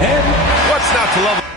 And what's not to love?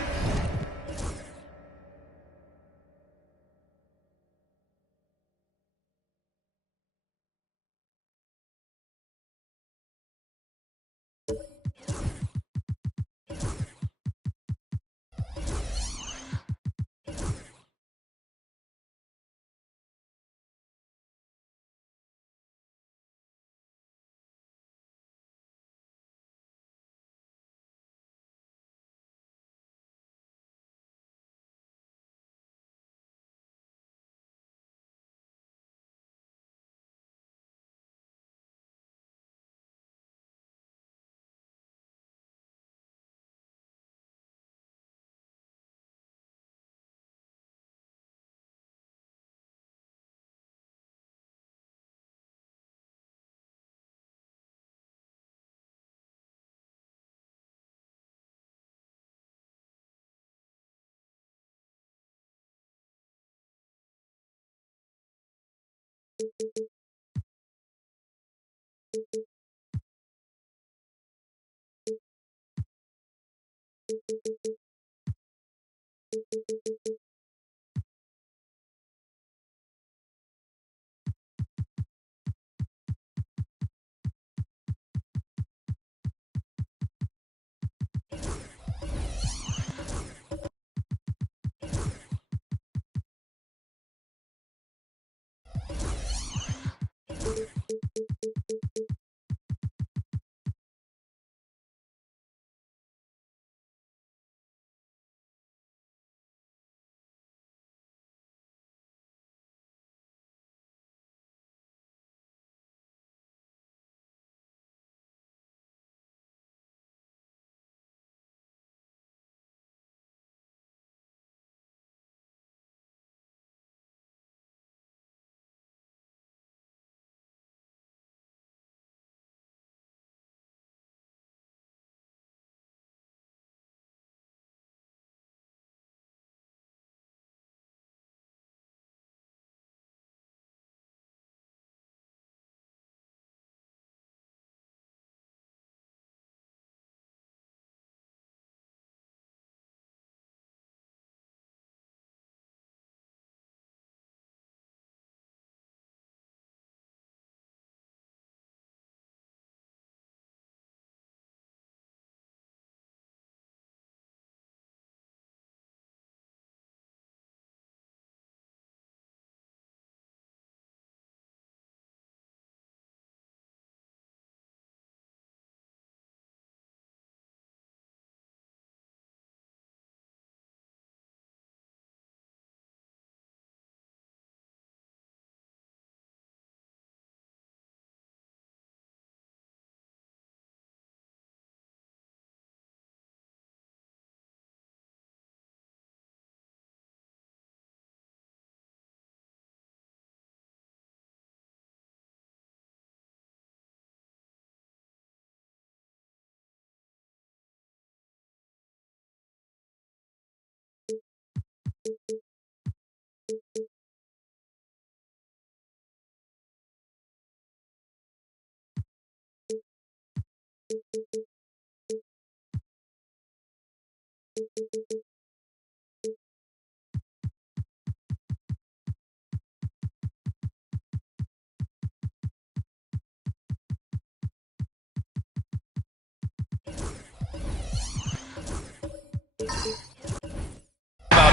About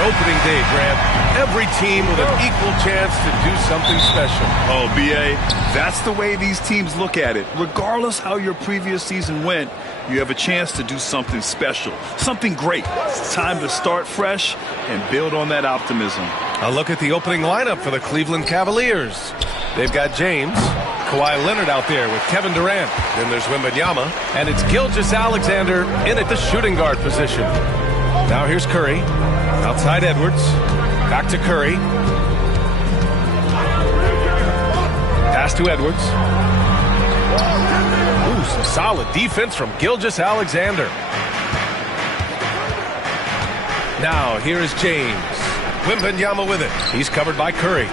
opening day, Grant. Every team with an equal chance to do something special. Oh, B.A., that's the way these teams look at it. Regardless how your previous season went, you have a chance to do something special, something great. It's time to start fresh and build on that optimism. A look at the opening lineup for the Cleveland Cavaliers. They've got James, Kawhi Leonard out there with Kevin Durant. Then there's Wembanyama, and it's Gilgeous-Alexander in at the shooting guard position. Now here's Curry, outside Edwards, back to Curry. Pass to Edwards. Ooh, some solid defense from Gilgeous-Alexander. Now here is James. Wembanyama with it. He's covered by Curry.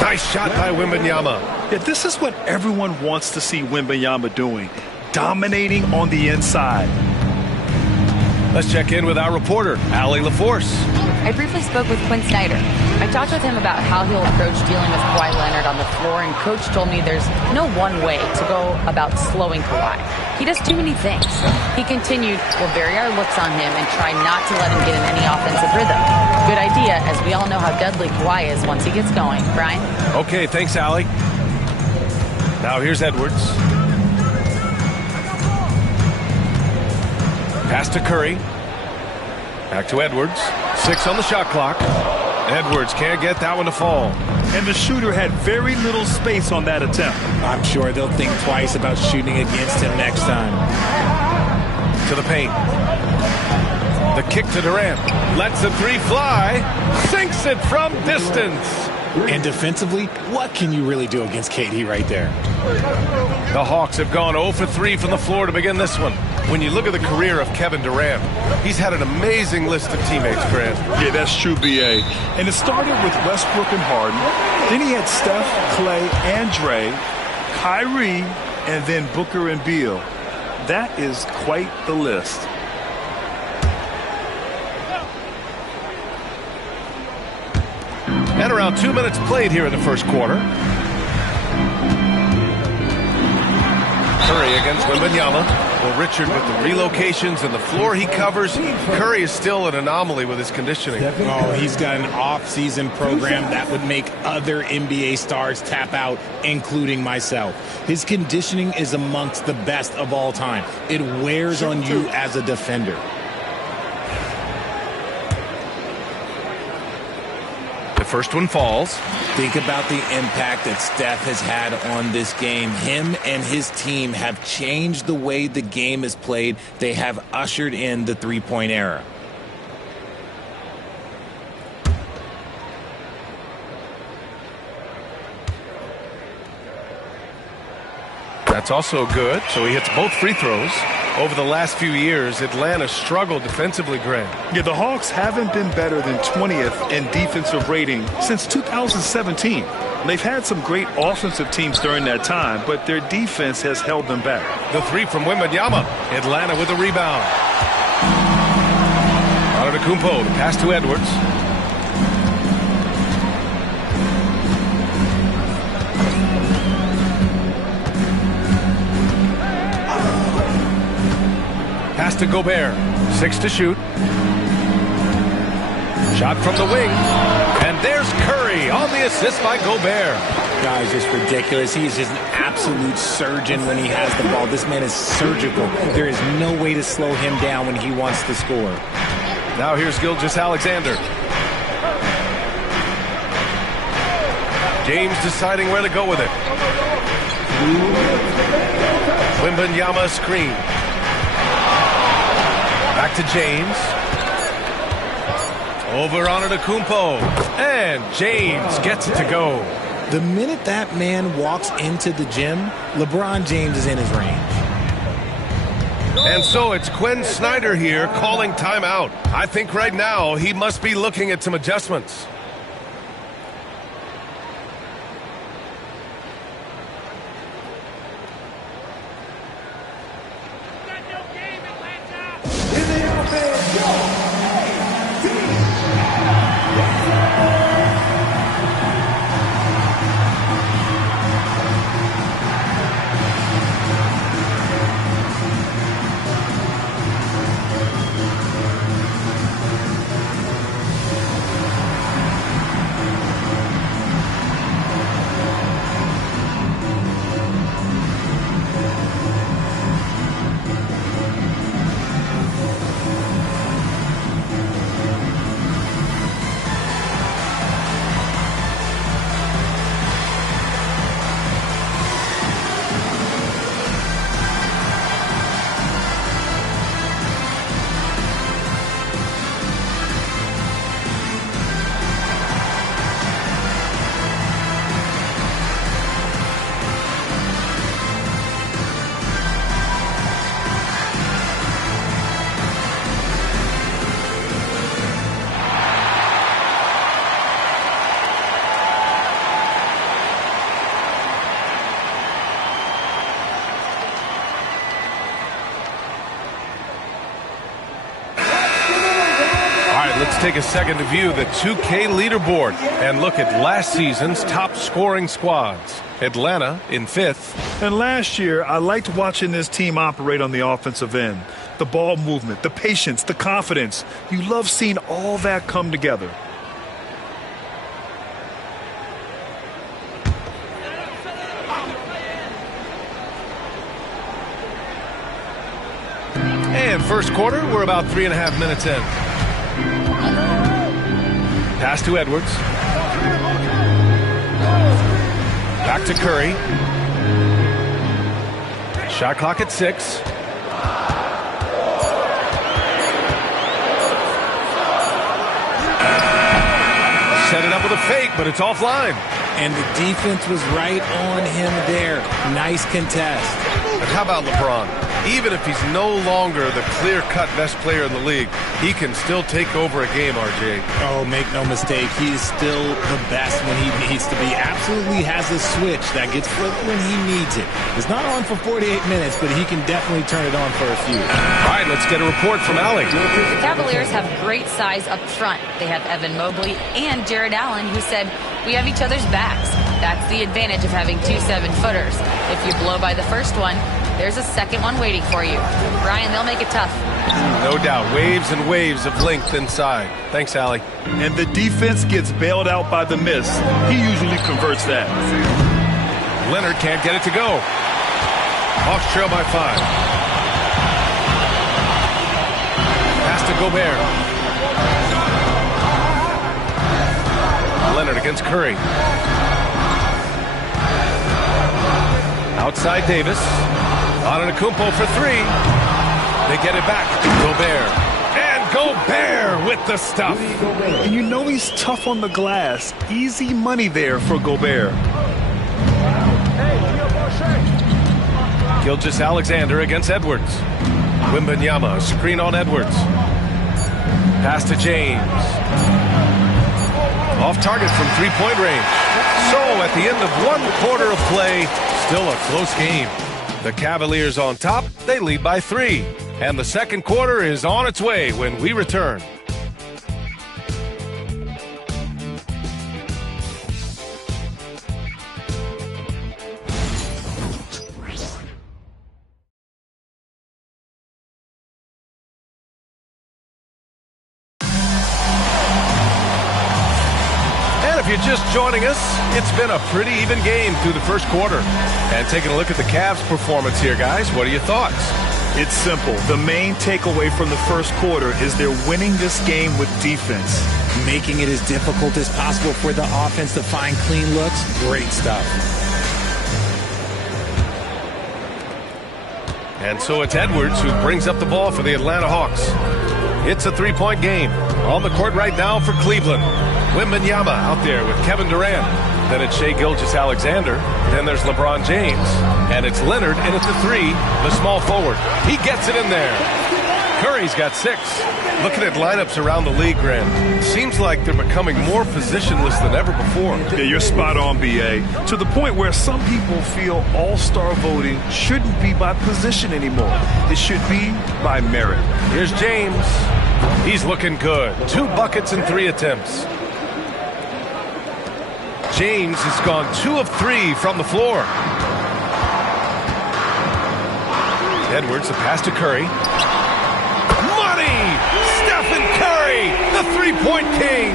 Nice shot by Wembanyama. Yeah, this is what everyone wants to see Wembanyama doing. Dominating on the inside. Let's check in with our reporter, Allie LaForce. I briefly spoke with Quinn Snyder. I talked with him about how he'll approach dealing with Kawhi Leonard on the floor, and Coach told me there's no one way to go about slowing Kawhi. He does too many things. He continued, we'll vary our looks on him and try not to let him get in any offensive rhythm. Good idea, as we all know how deadly Kawhi is once he gets going. Brian? Okay, thanks, Allie. Now here's Edwards. Pass to Curry. Back to Edwards. 6 on the shot clock. Edwards can't get that one to fall. And the shooter had very little space on that attempt. I'm sure they'll think twice about shooting against him next time. To the paint. The kick to Durant. Lets the three fly. Sinks it from distance. And defensively, what can you really do against KD right there? The Hawks have gone 0 for 3 from the floor to begin this one. When you look at the career of Kevin Durant, he's had an amazing list of teammates, Grant. Yeah, that's true, B.A. And it started with Westbrook and Harden. Then he had Steph, Clay, and Dre, Kyrie, and then Booker and Beal. That is quite the list. And around 2 minutes played here in the first quarter. Curry against Wembanyama. Well, Richard, with the relocations and the floor he covers, Curry is still an anomaly with his conditioning. Oh, he's got an off-season program that would make other NBA stars tap out, including myself. His conditioning is amongst the best of all time. It wears on you as a defender. First one falls. Think about the impact that Steph has had on this game. Him and his team have changed the way the game is played. They have ushered in the three-point era. That's also good. So he hits both free throws. Over the last few years, Atlanta struggled defensively, Grant. Yeah, the Hawks haven't been better than 20th in defensive rating since 2017. They've had some great offensive teams during that time, but their defense has held them back. The three from Wembanyama. Atlanta with the rebound. Antetokounmpo, the pass to Edwards. Pass to Gobert. 6 to shoot. Shot from the wing. And there's Curry on the assist by Gobert. Guys, it's ridiculous. He is just an absolute surgeon when he has the ball. This man is surgical. There is no way to slow him down when he wants to score. Now here's Gilgeous-Alexander. James deciding where to go with it. Wembanyama screen. Back to James. Over Antetokounmpo. And James gets it to go. The minute that man walks into the gym, LeBron James is in his range. And so it's Quinn Snyder here calling timeout. I think right now he must be looking at some adjustments. Let's take a second to view the 2K leaderboard and look at last season's top scoring squads. Atlanta in 5th. And last year, I liked watching this team operate on the offensive end. The ball movement, the patience, the confidence. You love seeing all that come together. And first quarter, we're about 3.5 minutes in. Pass to Edwards. Back to Curry. Shot clock at 6. Set it up with a fake, but it's offline. And the defense was right on him there. Nice contest. But how about LeBron? Even if he's no longer the clear-cut best player in the league, he can still take over a game, RJ. Oh, make no mistake, he is still the best when he needs to be. Absolutely has a switch that gets flipped when he needs it. It's not on for 48 minutes, but he can definitely turn it on for a few. All right, let's get a report from Allie. The Cavaliers have great size up front. They have Evan Mobley and Jared Allen, who said, "We have each other's backs." That's the advantage of having 2 7-footers. If you blow by the first one, there's a second one waiting for you. Brian, they'll make it tough. No doubt. Waves and waves of length inside. Thanks, Allie. And the defense gets bailed out by the miss. He usually converts that. Leonard can't get it to go. Hawks trail by 5. Pass to Gobert. Leonard against Curry. Outside Davis. Antetokounmpo for 3. They get it back. Gobert. And Gobert with the stuff. And you know he's tough on the glass. Easy money there for Gobert. Gilgeous-Alexander against Edwards. Wembanyama, screen on Edwards. Pass to James. Off target from three-point range. So at the end of 1 quarter of play, still a close game. The Cavaliers on top, they lead by 3. And the second quarter is on its way when we return. If you're just joining us, it's been a pretty even game through the first quarter. And taking a look at the Cavs' performance here, guys, what are your thoughts? It's simple. The main takeaway from the first quarter is they're winning this game with defense. Making it as difficult as possible for the offense to find clean looks. Great stuff. And so it's Edwards who brings up the ball for the Atlanta Hawks. It's a 3-point game. On the court right now for Cleveland. Wembanyama out there with Kevin Durant. Then it's Shai Gilgeous-Alexander. Then there's LeBron James. And it's Leonard in at the 3, the small forward. He gets it in there. Curry's got 6. Looking at lineups around the league, Grant, seems like they're becoming more positionless than ever before. Yeah, you're spot on, B.A. To the point where some people feel all-star voting shouldn't be by position anymore. It should be by merit. Here's James. He's looking good. 2 buckets and 3 attempts. James has gone 2 of 3 from the floor. Edwards, the pass to Curry. Money! Stephen Curry, the three-point king.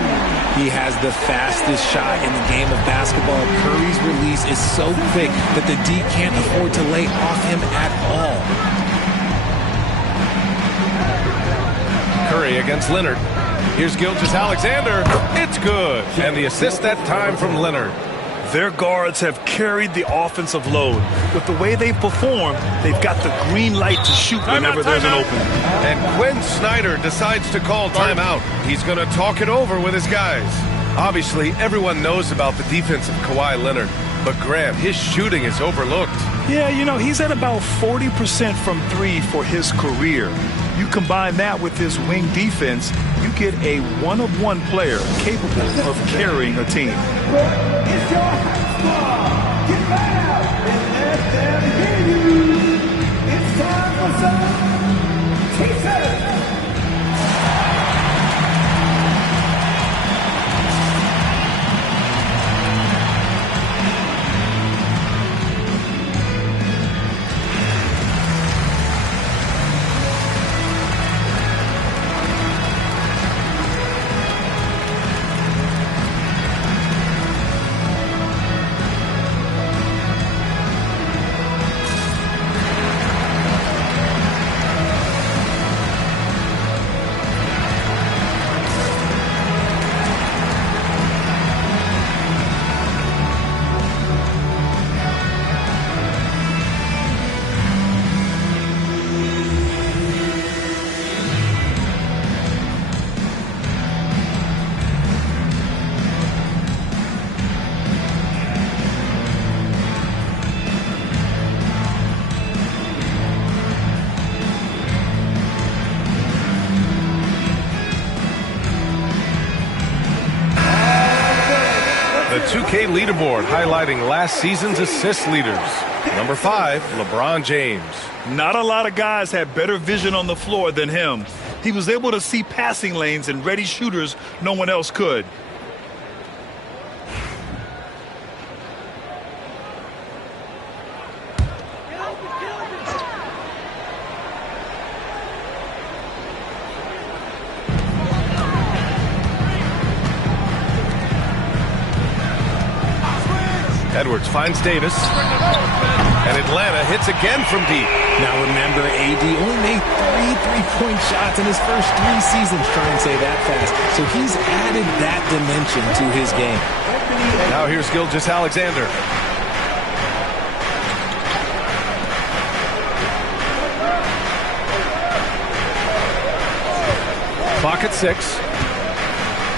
He has the fastest shot in the game of basketball. Curry's release is so quick that the D can't afford to lay off him at all. Curry against Leonard. Here's Gilgeous-Alexander. It's good. And the assist that time from Leonard. Their guards have carried the offensive load. With the way they perform, they've got the green light to shoot whenever there's an opening. And Quinn Snyder decides to call timeout. He's going to talk it over with his guys. Obviously, everyone knows about the defense of Kawhi Leonard. But Grant, his shooting is overlooked. Yeah, you know, he's at about 40% from 3 for his career. You combine that with his wing defense, you get a one-of-one player capable of carrying a team. It's your high squad. Get loud and let them hear you. It's time for some teachers. The 2K leaderboard highlighting last season's assist leaders. Number 5, LeBron James. Not a lot of guys had better vision on the floor than him. He was able to see passing lanes and ready shooters no one else could. Edwards finds Davis. And Atlanta hits again from deep. Now remember, AD only made 3 three-point shots in his first 3 seasons. Try and say that fast. So he's added that dimension to his game. Now here's Gilgeous-Alexander. Clock at 6.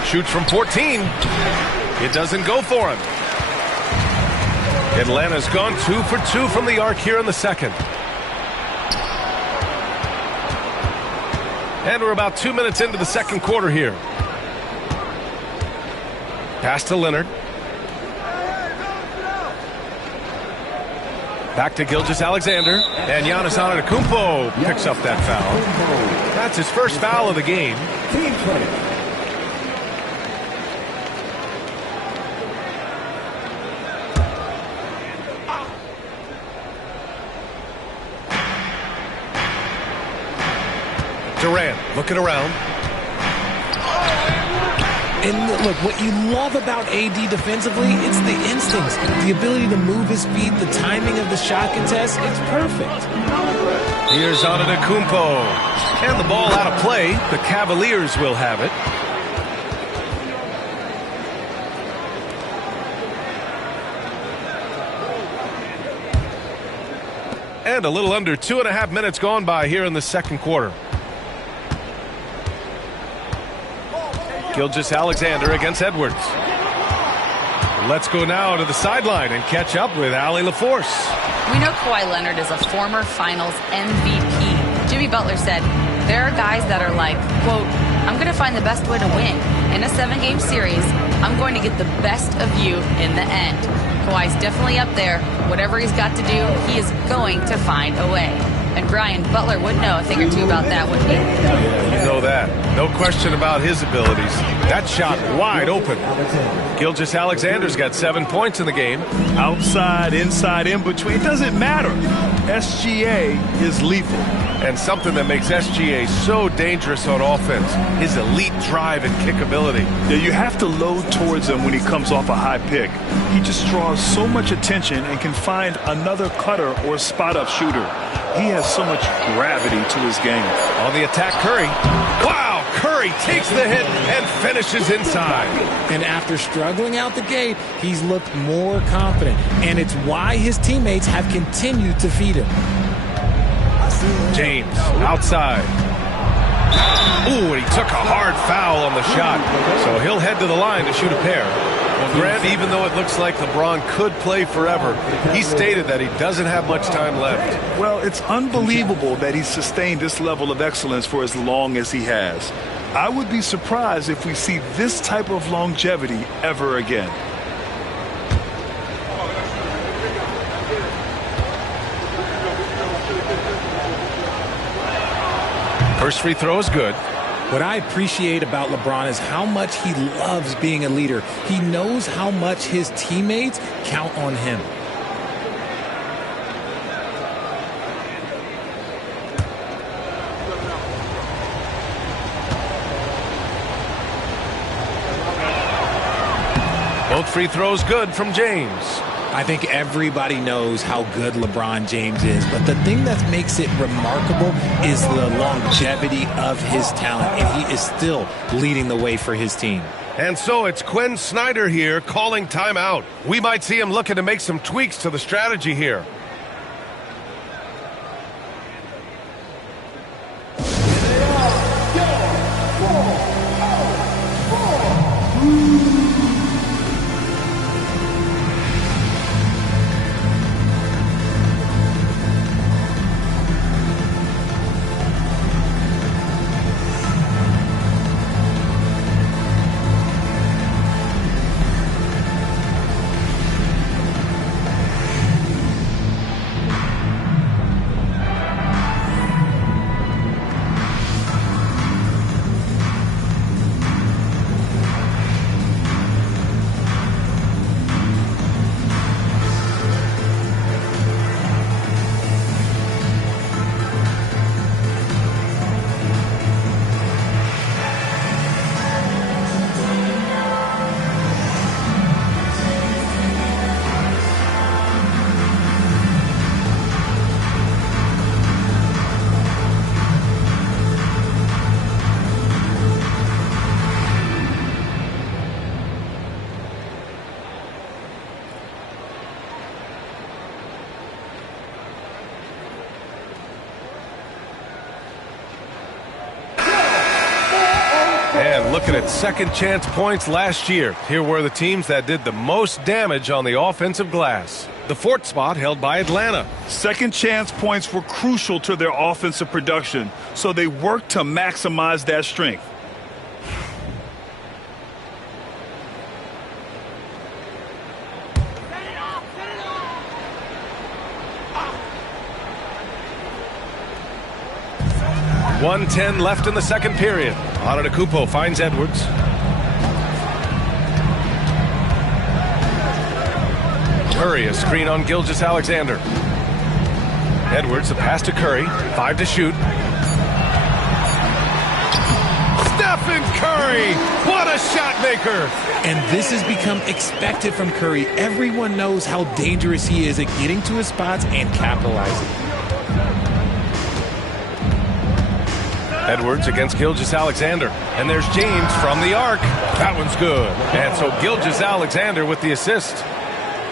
Shoots from 14. It doesn't go for him. Atlanta's gone 2 for 2 from the arc here in the second. And we're about 2 minutes into the second quarter here. Pass to Leonard. Back to Gilgeous-Alexander. And Giannis Antetokounmpo picks up that foul. That's his first foul of the game. Team play. Durant looking around. And look, what you love about AD defensively, it's the instincts, the ability to move his feet, the timing of the shot contest. It's perfect. Here's Antetokounmpo. And the ball out of play. The Cavaliers will have it. And a little under 2.5 minutes gone by here in the second quarter. Gilgeous-Alexander against Edwards. Let's go now to the sideline and catch up with Allie LaForce. We know Kawhi Leonard is a former Finals MVP. Jimmy Butler said, there are guys that are like, quote, I'm going to find the best way to win. In a 7-game series, I'm going to get the best of you in the end. Kawhi's definitely up there. Whatever he's got to do, he is going to find a way. And Brian, Butler would know a thing or two about that, wouldn't he? You know that. No question about his abilities. That shot wide open. Gilgeous-Alexander's got 7 points in the game. Outside, inside, in between, it doesn't matter. SGA is lethal. And something that makes SGA so dangerous on offense, his elite drive and kick ability. Yeah, you have to load towards him when he comes off a high pick. He just draws so much attention and can find another cutter or spot-up shooter. He has so much gravity to his game. On the attack, Curry. Wow, Curry takes the hit and finishes inside. And after struggling out the gate, he's looked more confident. And it's why his teammates have continued to feed him. James, outside. Ooh, and he took a hard foul on the shot. So he'll head to the line to shoot a pair. Well, Grant, even though it looks like LeBron could play forever, he stated that he doesn't have much time left. Well, it's unbelievable that he's sustained this level of excellence for as long as he has. I would be surprised if we see this type of longevity ever again. First free throw is good. What I appreciate about LeBron is how much he loves being a leader. He knows how much his teammates count on him. Both free throws good from James. I think everybody knows how good LeBron James is, but the thing that makes it remarkable is the longevity of his talent, and he is still leading the way for his team. And so it's Quinn Snyder here calling timeout. We might see him looking to make some tweaks to the strategy here. And looking at second chance points last year, here were the teams that did the most damage on the offensive glass. The fourth spot held by Atlanta. Second chance points were crucial to their offensive production, so they worked to maximize that strength. .110 left in the second period. Antetokounmpo finds Edwards. Curry, a screen on Gilgeous-Alexander. Edwards, a pass to Curry. 5 to shoot. Stephen Curry! What a shot maker! And this has become expected from Curry. Everyone knows how dangerous he is at getting to his spots and capitalizing. Edwards against Gilgeous-Alexander. And there's James from the arc. That one's good. And so Gilgeous-Alexander with the assist.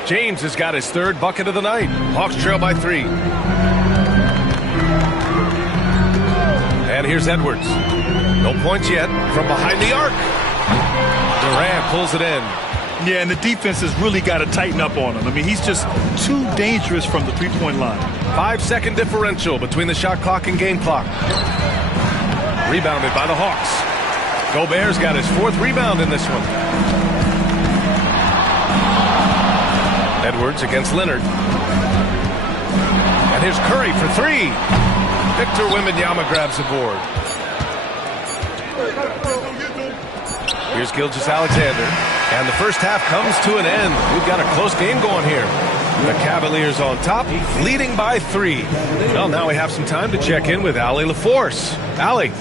James has got his third bucket of the night. Hawks trail by 3. And here's Edwards. No points yet from behind the arc. Durant pulls it in. Yeah, and the defense has really got to tighten up on him. I mean, he's just too dangerous from the three-point line. 5-second differential between the shot clock and game clock. Rebounded by the Hawks. Gobert's got his 4th rebound in this one. Edwards against Leonard. And here's Curry for 3. Victor Wembanyama grabs the board. Here's Gilgeous-Alexander. And the first half comes to an end. We've got a close game going here. The Cavaliers on top, leading by 3. Well, now we have some time to check in with Allie LaForce. Allie.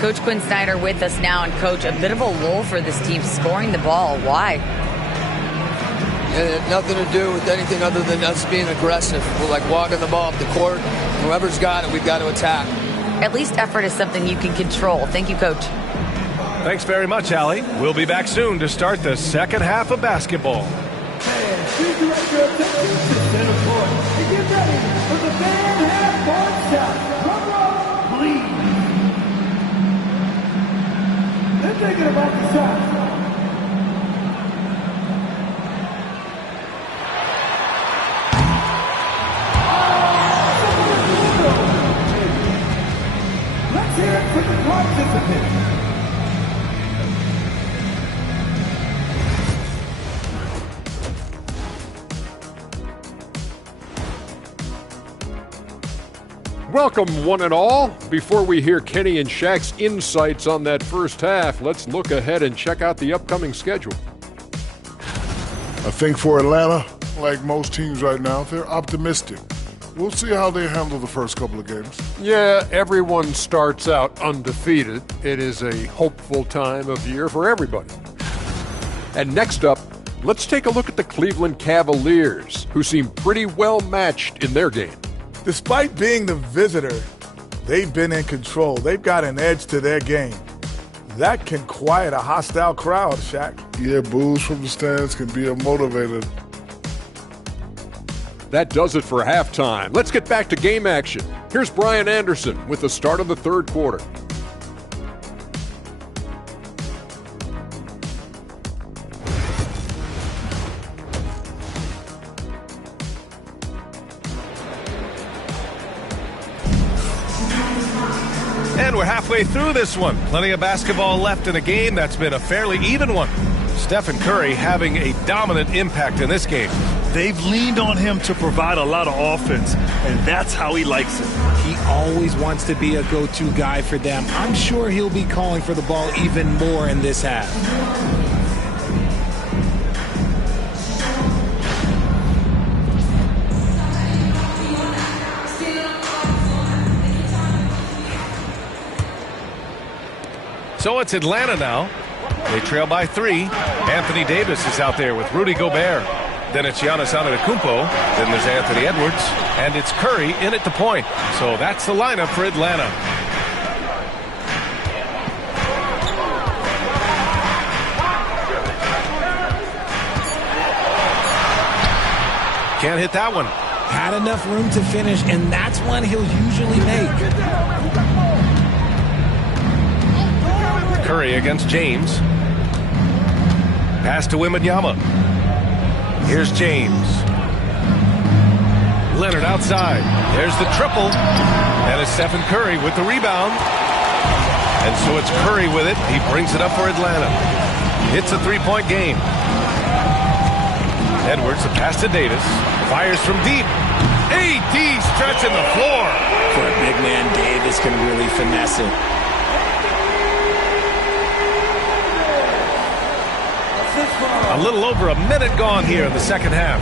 Coach Quinn Snyder with us now. And, Coach, a bit of a lull for this team scoring the ball. Why? It had nothing to do with anything other than us being aggressive. We're like walking the ball up the court. Whoever's got it, we've got to attack. At least effort is something you can control. Thank you, Coach. Thanks very much, Allie. We'll be back soon to start the second half of basketball. And please direct your attention to center court and get ready for the fan half-court shot. Drum roll, please. They're thinking about the shot. Let's hear it for the participants. Welcome, one and all. Before we hear Kenny and Shaq's insights on that first half, let's look ahead and check out the upcoming schedule. I think for Atlanta, like most teams right now, they're optimistic. We'll see how they handle the first couple of games. Yeah, everyone starts out undefeated. It is a hopeful time of year for everybody. And next up, let's take a look at the Cleveland Cavaliers, who seem pretty well matched in their game. Despite being the visitor, they've been in control. They've got an edge to their game. That can quiet a hostile crowd, Shaq. Yeah, boos from the stands can be a motivator. That does it for halftime. Let's get back to game action. Here's Brian Anderson with the start of the third quarter. And we're halfway through this one. Plenty of basketball left in a game that's been a fairly even one. Stephen Curry having a dominant impact in this game. They've leaned on him to provide a lot of offense, and that's how he likes it. He always wants to be a go-to guy for them. I'm sure he'll be calling for the ball even more in this half. So it's Atlanta now. They trail by 3. Anthony Davis is out there with Rudy Gobert. Then it's Giannis Antetokounmpo. Then there's Anthony Edwards. And it's Curry in at the point. So that's the lineup for Atlanta. Can't hit that one. Had enough room to finish, and that's one he'll usually make. Curry against James. Pass to Wembanyama. Here's James. Leonard outside. There's the triple. And it's Stephen Curry with the rebound. And so it's Curry with it. He brings it up for Atlanta. It's a three-point game. Edwards, a pass to Davis. Fires from deep. AD stretching the floor. For a big man, Davis can really finesse it. A little over a minute gone here in the second half.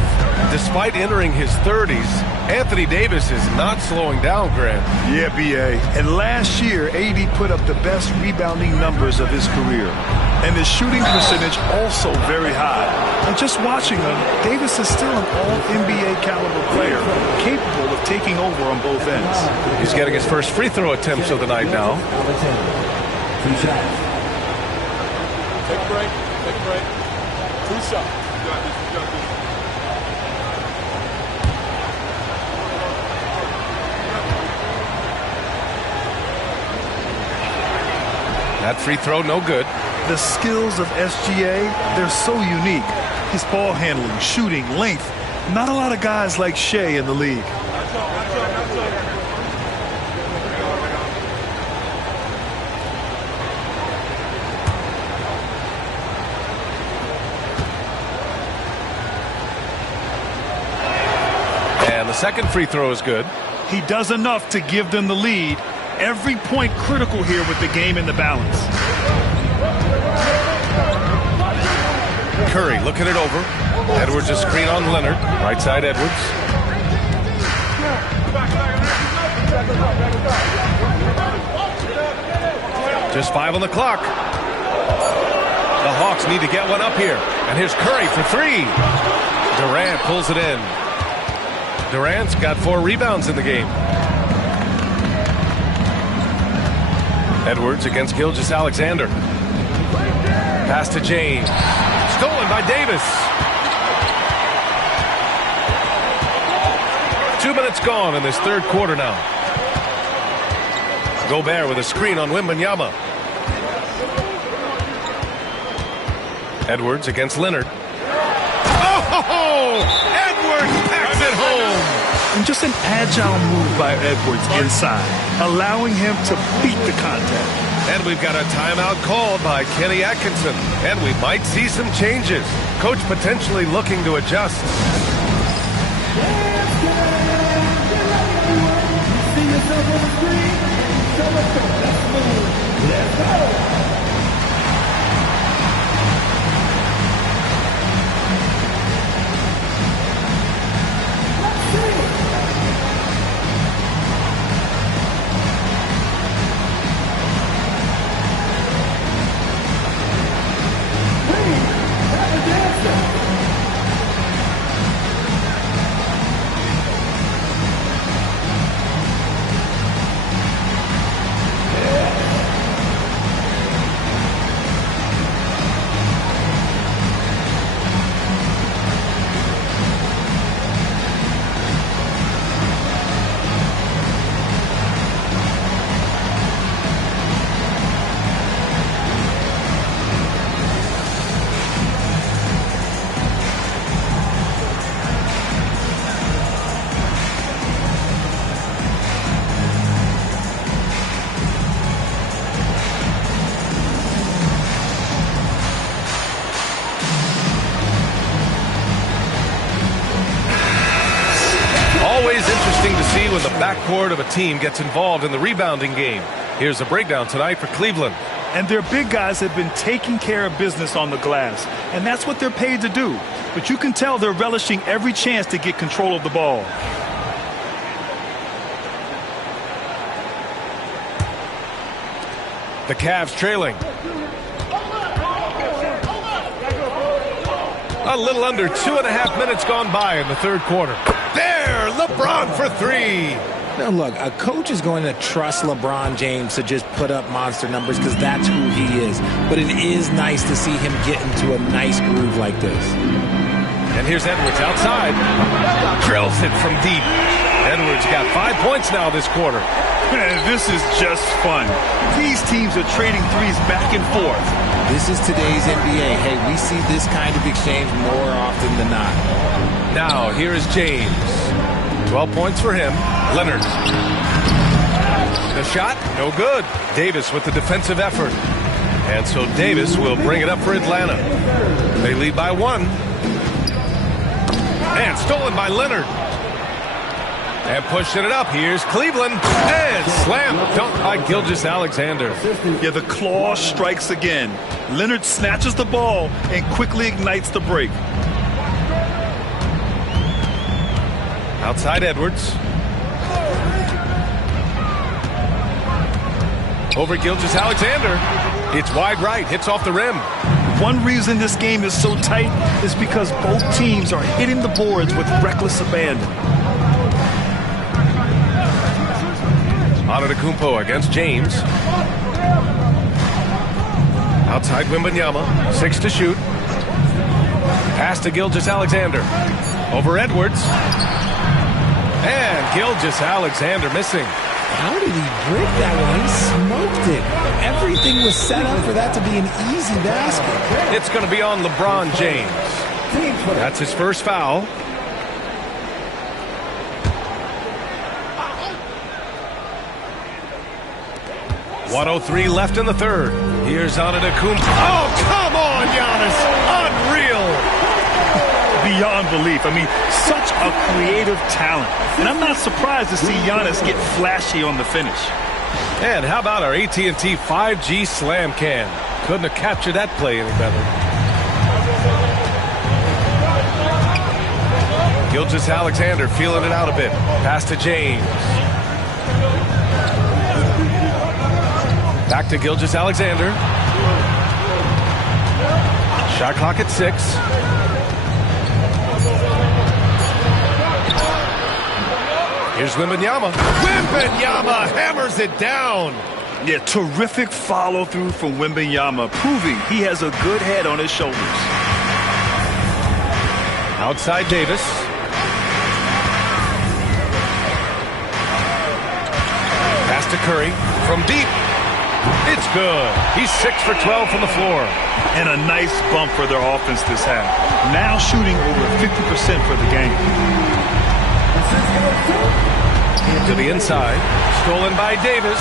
Despite entering his 30s, Anthony Davis is not slowing down, Grant. Yeah, B.A. And last year, AD put up the best rebounding numbers of his career. And his shooting percentage also very high. And just watching him, Davis is still an all-NBA caliber player, capable of taking over on both ends. He's getting his first free throw attempts of the night now. Take a break. Take a break. 2 shots. That free throw, no good. The skills of SGA, they're so unique. His ball handling, shooting, length. Not a lot of guys like Shea in the league. And the second free throw is good. He does enough to give them the lead. Every point critical here with the game in the balance. Curry looking it over. Edwards a screen on Leonard. Right side Edwards. Just 5 on the clock. The Hawks need to get one up here. And here's Curry for 3. Durant pulls it in. Durant's got 4 rebounds in the game. Edwards against Gilgeous-Alexander. Pass to James. Stolen by Davis. 2 minutes gone in this third quarter now. Gobert with a screen on Wembanyama. Edwards against Leonard. Oh! Edwards packs it home. And just an agile move by Edwards inside, allowing him to beat the contact. And we've got a timeout called by Kenny Atkinson. And we might see some changes. Coach potentially looking to adjust. Let's go. When the backcourt of a team gets involved in the rebounding game. Here's a breakdown tonight for Cleveland. And their big guys have been taking care of business on the glass. And that's what they're paid to do. But you can tell they're relishing every chance to get control of the ball. The Cavs trailing. A little under 2.5 minutes gone by in the third quarter. There, LeBron for 3. Now, look, a coach is going to trust LeBron James to just put up monster numbers because that's who he is. But it is nice to see him get into a nice groove like this. And here's Edwards outside. Drills it from deep. Edwards got 5 points now this quarter. This is just fun. These teams are trading threes back and forth. This is today's NBA. Hey, we see this kind of exchange more often than not. Now, here is James. 12 points for him. Leonard. The shot, no good. Davis with the defensive effort. And so Davis will bring it up for Atlanta. They lead by 1. And stolen by Leonard. And pushing it up. Here's Cleveland. And slam dunk by Gilgeous-Alexander. Yeah, the claw strikes again. Leonard snatches the ball and quickly ignites the break. Outside Edwards. Over Gilgeous-Alexander. It's wide right. Hits off the rim. One reason this game is so tight is because both teams are hitting the boards with reckless abandon. Antetokounmpo against James. Outside Wembanyama. 6 to shoot. Pass to Gilgeous-Alexander. Over Edwards. And Gilgeous-Alexander missing. How did he break that one? He smoked it. Every Everything was set up for that to be an easy basket. It's going to be on LeBron James. That's his first foul. .103 left in the third. Here's Antetokounmpo. Oh, come on, Giannis. Unreal. Beyond belief. I mean, such a creative talent. And I'm not surprised to see Giannis get flashy on the finish. And how about our AT&T 5G Slam Can? Couldn't have captured that play any better. Gilgeous-Alexander feeling it out a bit. Pass to James. Back to Gilgeous-Alexander. Shot clock at 6. Here's Wembanyama. Wembanyama hammers it down. Yeah, terrific follow-through from Wembanyama, proving he has a good head on his shoulders. Outside Davis. Pass to Curry. From deep. It's good. He's 6 for 12 from the floor. And a nice bump for their offense this half. Now shooting over 50% for the game. To the inside. Stolen by Davis.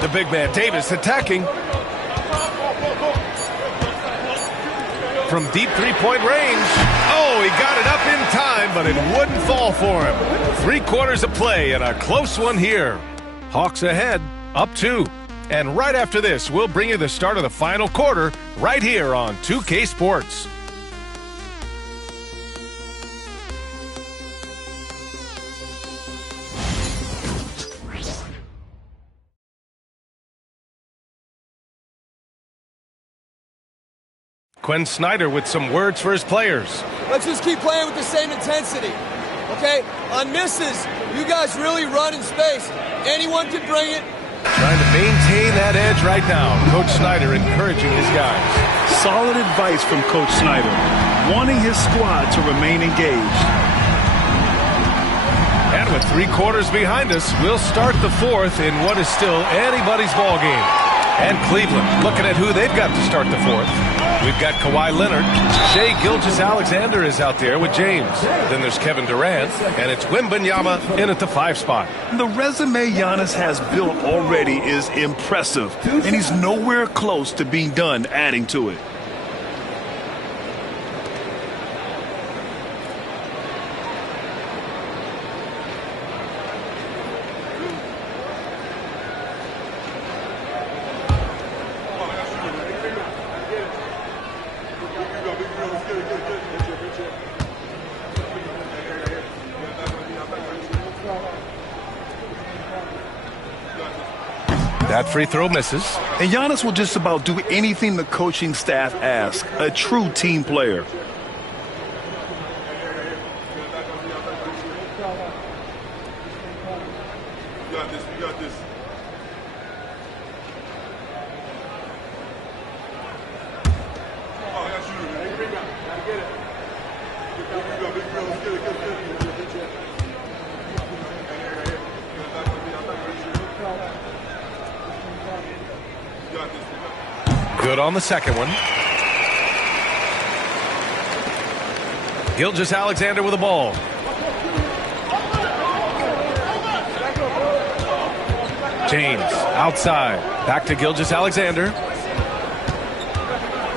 The big man Davis attacking. From deep three-point range. Oh, he got it up in time, but it wouldn't fall for him. 3/4 of play and a close one here. Hawks ahead, up 2. And right after this, we'll bring you the start of the final quarter right here on 2K Sports. Quinn Snyder with some words for his players. Let's just keep playing with the same intensity, okay? On misses, you guys really run in space. Anyone can bring it. Trying to maintain that edge right now. Coach Snyder encouraging his guys. Solid advice from Coach Snyder, wanting his squad to remain engaged. And with 3/4 behind us, we'll start the fourth in what is still anybody's ball game. And Cleveland looking at who they've got to start the fourth. We've got Kawhi Leonard. Shai Gilgeous-Alexander is out there with James. Then there's Kevin Durant, and it's Wembanyama in at the 5 spot. The resume Giannis has built already is impressive, and he's nowhere close to being done adding to it. That free throw misses. And Giannis will just about do anything the coaching staff asks. A true team player. You got this. Oh, I got you. Gotta get it. Good on the second one. Gilgeous-Alexander with the ball. James outside. Back to Gilgeous-Alexander.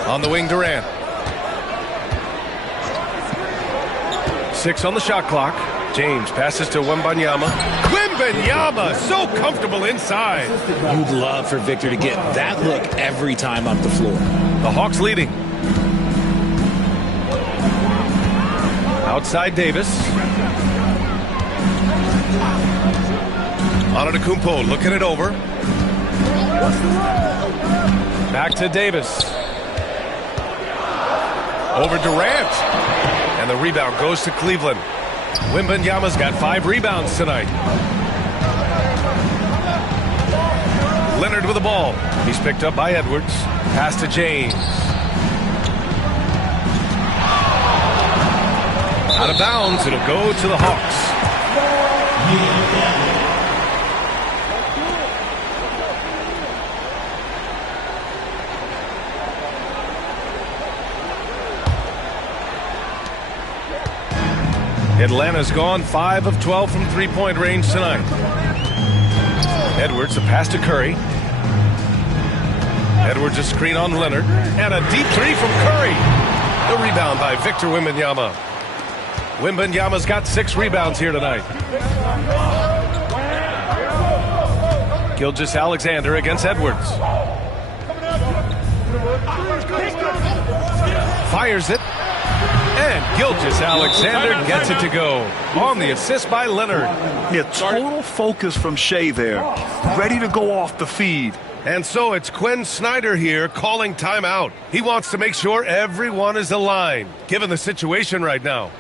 On the wing, Durant. 6 on the shot clock. James passes to Wembanyama. Wembanyama, so comfortable inside. You'd love for Victor to get that look every time up the floor. The Hawks leading. Outside Davis. Antetokounmpo looking it over. Back to Davis. Over Durant. And the rebound goes to Cleveland. Wembanyama's got 5 rebounds tonight. Leonard with the ball. He's picked up by Edwards. Pass to James. Out of bounds. It'll go to the Hawks. Atlanta's gone 5 of 12 from three-point range tonight. Edwards, a pass to Curry. Edwards a screen on Leonard. And a deep three from Curry. The rebound by Victor Wembanyama. Wembanyama's got 6 rebounds here tonight. Gilgeous-Alexander against Edwards. Fires it. And Gilgeous-Alexander gets it to go. On the assist by Leonard. Yeah, total focus from Shea there. Ready to go off the feed. And so it's Quinn Snyder here calling timeout. He wants to make sure everyone is aligned, given the situation right now.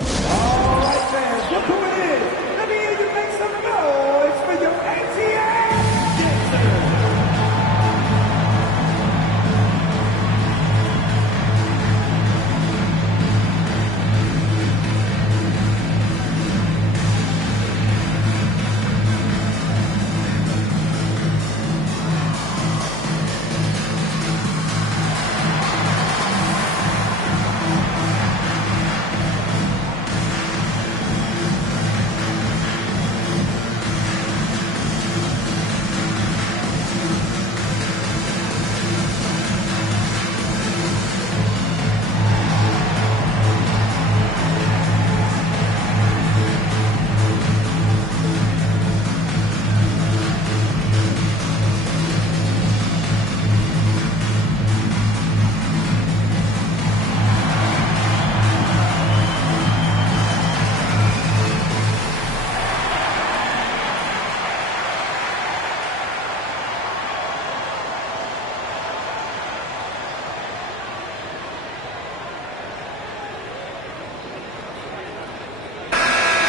All right, fans, look who it is. Let me hear you make some noise for your ATL.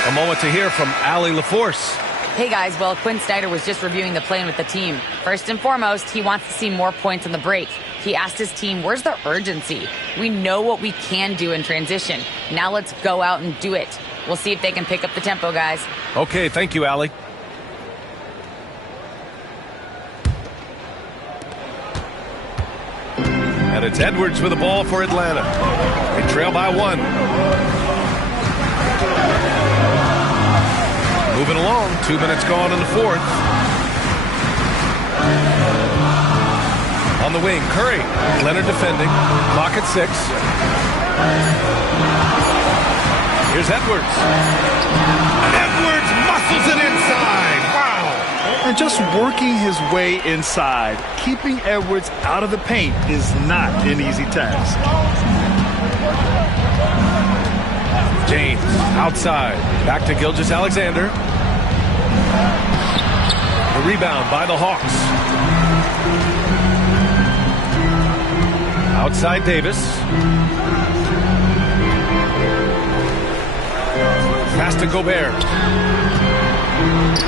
A moment to hear from Allie LaForce. Hey guys, well, Quinn Snyder was just reviewing the plan with the team. First and foremost, he wants to see more points on the break. He asked his team, where's the urgency? We know what we can do in transition. Now let's go out and do it. We'll see if they can pick up the tempo, guys. Okay, thank you, Allie. And it's Edwards with the ball for Atlanta. They trail by 1. Moving along, 2 minutes gone in the fourth. On the wing, Curry. Leonard defending. Clock at 6. Here's Edwards. Edwards muscles it inside. Wow. And just working his way inside, keeping Edwards out of the paint is not an easy task. James outside. Back to Gilgeous-Alexander. The rebound by the Hawks. Outside Davis. Pass to Gobert.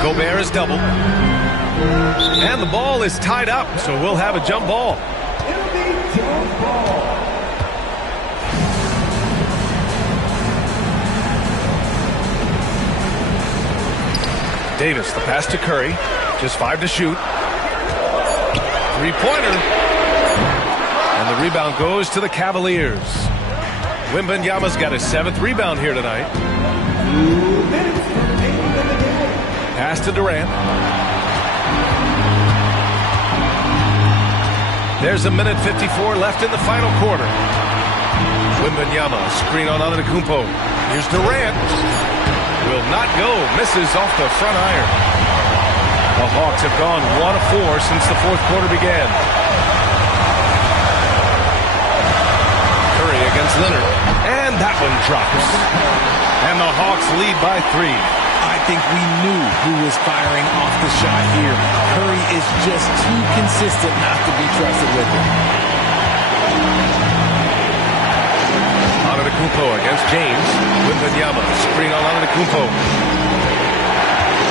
Gobert is doubled. And the ball is tied up, so we'll have a jump ball. It'll be jump ball. Davis, the pass to Curry. Just 5 to shoot. Three-pointer. And the rebound goes to the Cavaliers. Wembanyama's got his 7th rebound here tonight. Pass to Durant. There's a minute 54 left in the final quarter. Wembanyama, screen on Antetokounmpo. Here's Durant. Will not go. Misses off the front iron. The Hawks have gone 1 of 4 since the fourth quarter began. Curry against Leonard. And that one drops. And the Hawks lead by 3. I think we knew who was firing off the shot here. Curry is just too consistent not to be trusted with it. Antetokounmpo against James. Wembanyama, screen on Antetokounmpo.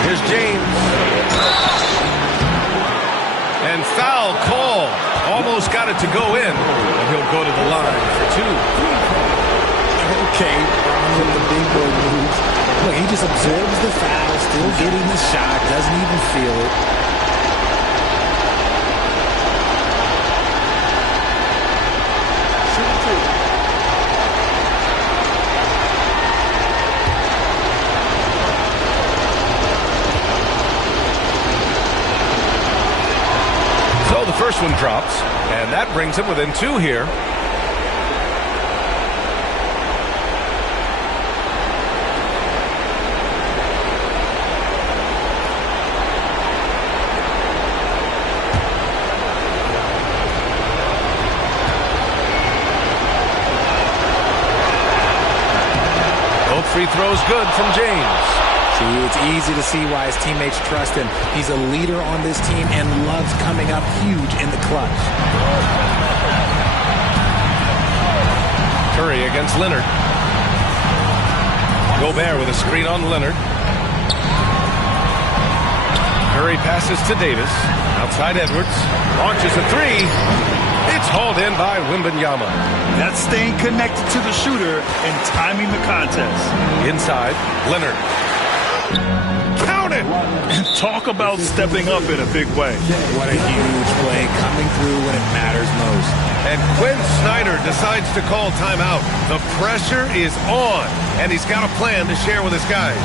Here's James. And foul call. Almost got it to go in. And he'll go to the line for 2. Okay, with the big boy moves. Look, he just absorbs the foul, still getting the shot, doesn't even feel it. first one drops, and that brings him within 2 here. Both free throws good from James. See, it's easy to see why his teammates trust him. He's a leader on this team and loves coming up huge in the clutch. Curry against Leonard. Gobert with a screen on Leonard. Curry passes to Davis. Outside Edwards. Launches a 3. It's hauled in by Wembanyama. That's staying connected to the shooter and timing the contest. Inside, Leonard. Count it! And talk about stepping up in a big way. What a huge play coming through when it matters most. And Quinn Snyder decides to call timeout. The pressure is on, and he's got a plan to share with his guys.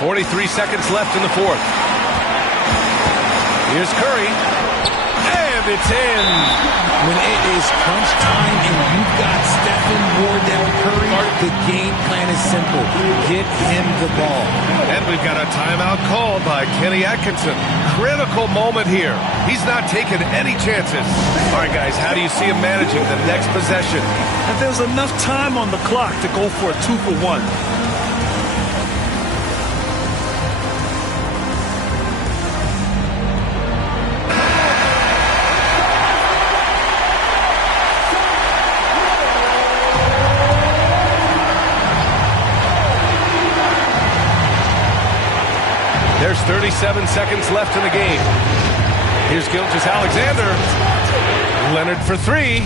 .43 seconds left in the fourth. Here's Curry. And it's in. When it is crunch time and you've got Stephen Wardell Curry, the game plan is simple. Get him the ball. And we've got a timeout called by Kenny Atkinson. Critical moment here. He's not taking any chances. All right, guys, how do you see him managing the next possession? And there's enough time on the clock to go for a 2-for-1. There's 37 seconds left in the game. Here's Gilgeous-Alexander. Leonard for 3.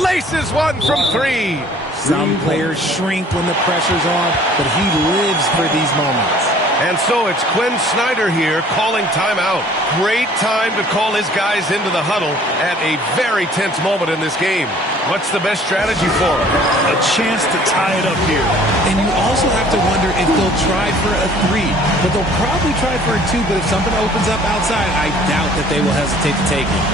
Laces one from 3. Some players shrink when the pressure's on, but he lives for these moments. And so it's Quinn Snyder here calling timeout. Great time to call his guys into the huddle at a very tense moment in this game. What's the best strategy for him? A chance to tie it up here. And you also have to wonder if they'll try for a 3. But they'll probably try for a 2, but if something opens up outside, I doubt that they will hesitate to take it.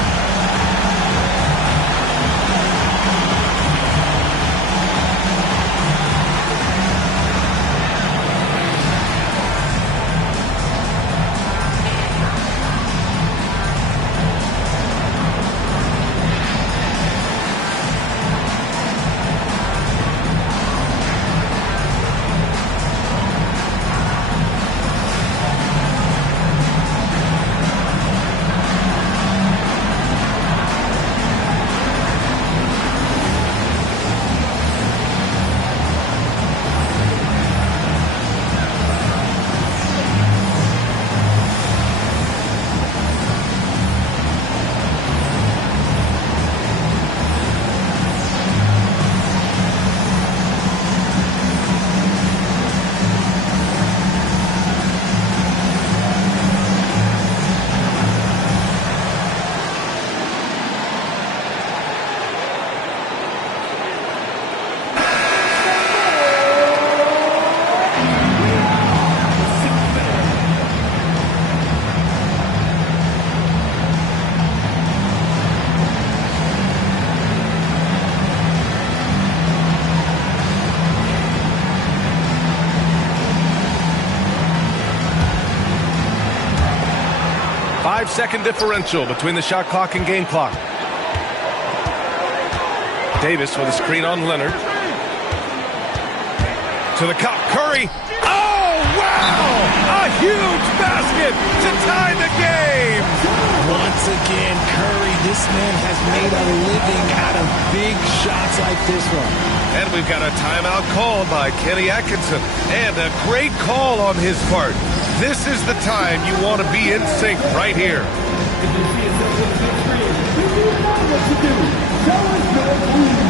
Five-second differential between the shot clock and game clock. Davis with a screen on Leonard. To the cup, Curry. Oh, wow! A huge basket to tie the game! Once again, Curry, this man has made a living out of big shots like this one. And we've got a timeout called by Kenny Atkinson. And a great call on his part. This is the time you want to be in sync right here. If you see yourself on the big screen, you know what to do. Show us your move.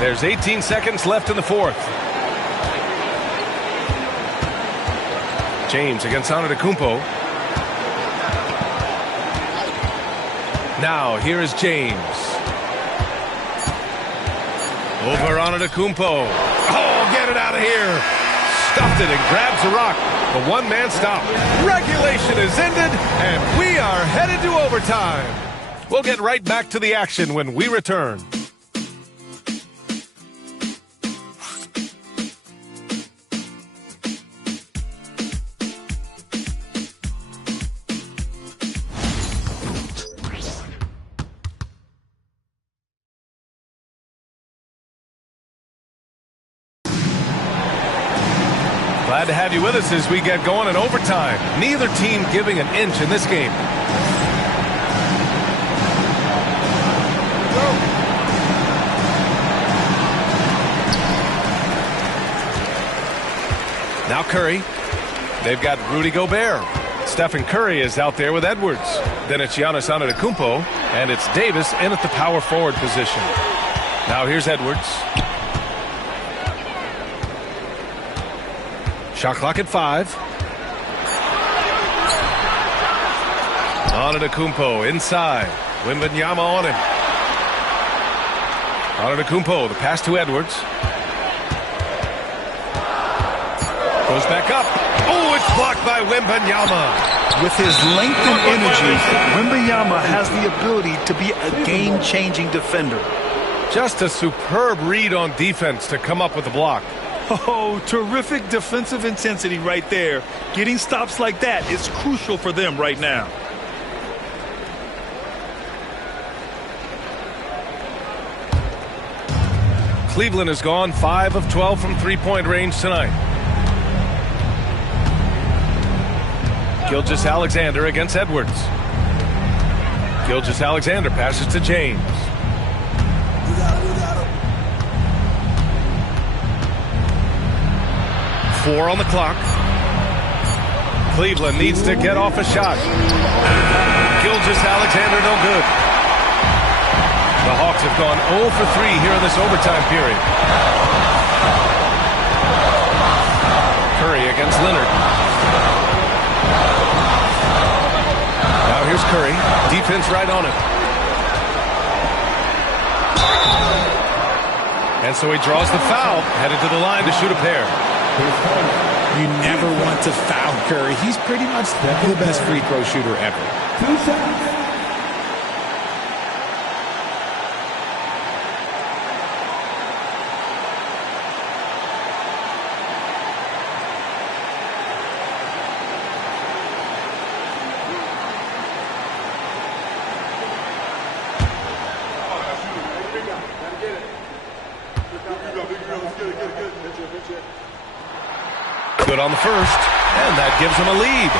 There's 18 seconds left in the fourth. James against Antetokounmpo. Now here is James. Over Antetokounmpo. Oh, get it out of here. Stuffed it and grabs the rock. The one-man stop. Regulation is ended, and we are headed to overtime. We'll get right back to the action when we return. Glad to have you with us as we get going in overtime. Neither team giving an inch in this game. Now Curry. They've got Rudy Gobert. Stephen Curry is out there with Edwards. Then it's Giannis Antetokounmpo, and it's Davis in at the power forward position. Now here's Edwards. Shot clock at 5. Antetokounmpo inside. Wembanyama on him. Antetokounmpo, the pass to Edwards. Goes back up. Oh, it's blocked by Wembanyama. With his length and energy, Wembanyama has the ability to be a game-changing defender. Just a superb read on defense to come up with the block. Oh, terrific defensive intensity right there. Getting stops like that is crucial for them right now. Cleveland has gone 5 of 12 from three-point range tonight. Gilgeous-Alexander against Edwards. Gilgeous-Alexander passes to James. Four on the clock. Cleveland needs to get off a shot. Gilgeous-Alexander no good. The Hawks have gone 0 for 3 here in this overtime period. Curry against Leonard. Now here's Curry. Defense right on him. And so he draws the foul, headed to the line to shoot a pair. You never want to foul Curry. He's pretty much the best free throw shooter ever. 2 shots. Good on the first, and that gives them a lead.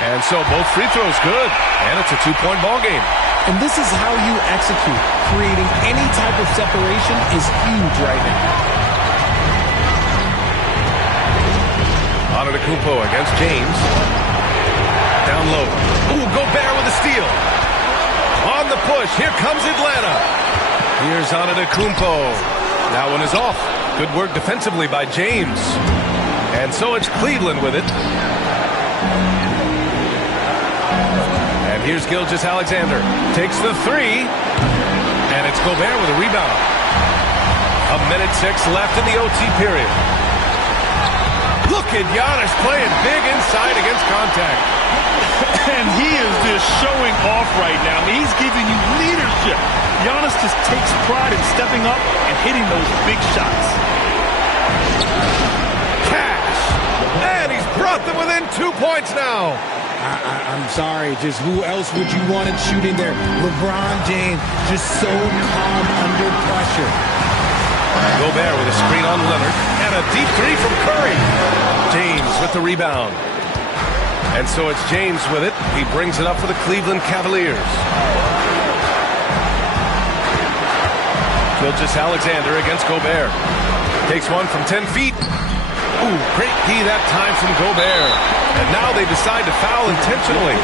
And so both free throws good. And it's a 2-point ball game. And this is how you execute. Creating any type of separation is huge right now. Antetokounmpo against James. Down low. Ooh, Gobert with a steal. On the push. Here comes Atlanta. Here's Antetokounmpo. That one is off. Good work defensively by James. And so it's Cleveland with it. And here's Gilgeous-Alexander. Takes the three. And it's Gobert with a rebound. 1:06 left in the OT period. Look at Giannis playing big inside against contact. And he is just showing off right now. I mean, he's giving you leadership. Giannis just takes pride in stepping up and hitting those big shots. Cash. And he's brought them within 2 points now. I'm sorry, just who else would you want it shooting there? LeBron James, just so calm under pressure. Gobert with a screen on Leonard, and a deep three from Curry. James with the rebound. And so it's James with it. He brings it up for the Cleveland Cavaliers. Gilgeous-Alexander against Gobert. Takes one from 10 feet. Ooh, great D that time from Gobert. And now they decide to foul intentionally.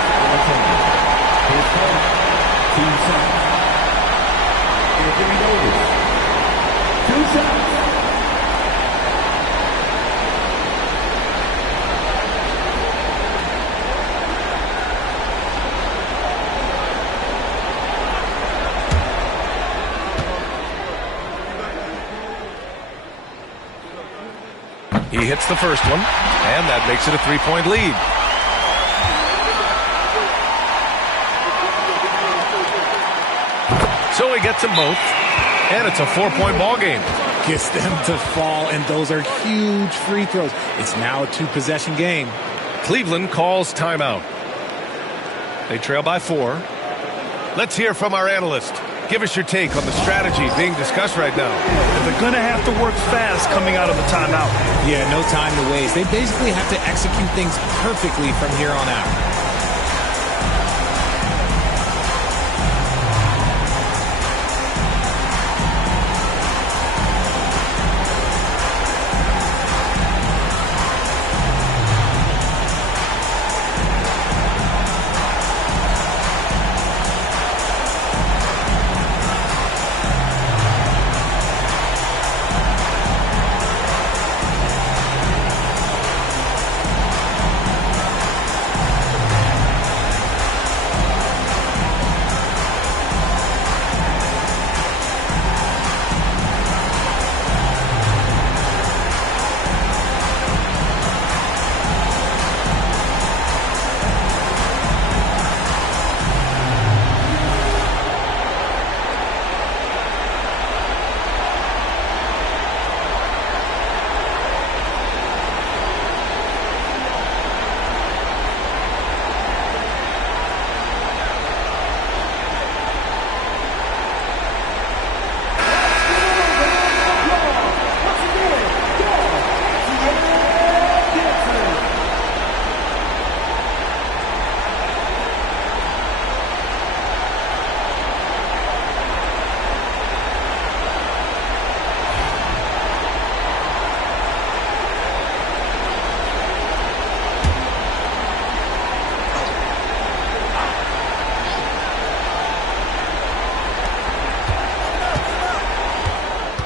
He hits the first one, and that makes it a 3-point lead. So he gets them both, and it's a 4-point ball game. Gets them to fall, and those are huge free throws. It's now a 2-possession game. Cleveland calls timeout. They trail by 4. Let's hear from our analyst. Give us your take on the strategy being discussed right now. They're going to have to work fast coming out of the timeout. Yeah, no time to waste. They basically have to execute things perfectly from here on out.